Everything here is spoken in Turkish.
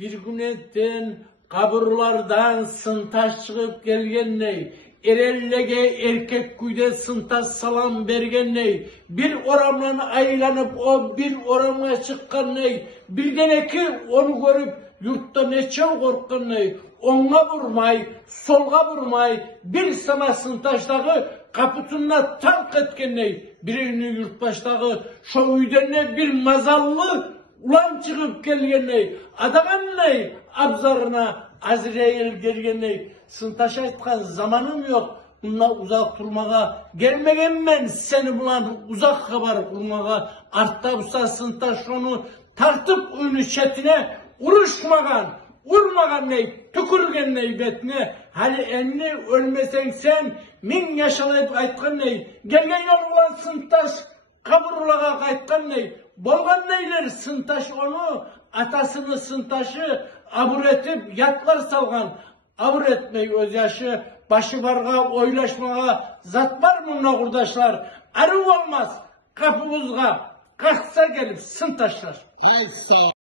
Bir gün etten kaburlardan sıntaş çıkıp gelgenley, erellege erkek kuyde sıntaş salam bergenley, bir oramdan aylanıp o bir orama çıkkanley, birden eki onu görüp yurtta neçe korkkanley, onga vurmay, solga vurmay, bir sana sıntaştagı kaputunla tank etkenley, birini yurtbaştagı şu üydene bir mazallı ulan çıkıp gelgenley, adaganley, abzarına Azrail gelgenley, sıntaş aytkan zamanım yok, bununla uzak durmağa, gelmegen ben seni bulan uzak haber kurmağa, artta usta sıntaş onu tartıp önü çetine, uruşmagan, urmagan ney, tükürgen ney betine, hali enni ölmesen sen, min yaşalayıp aytkan ney, gelgen yol ulan sıntaş, kaburulağa kaytkan ney, bolgan neyler sıntaş onu, atasını sıntaşı abur etip yatlar salgan, abur etmeyi öz yaşı, başı barga oylaşmağa zat var mı kurdaşlar, arı olmaz kapımızga kalksa gelip sıntaşlar.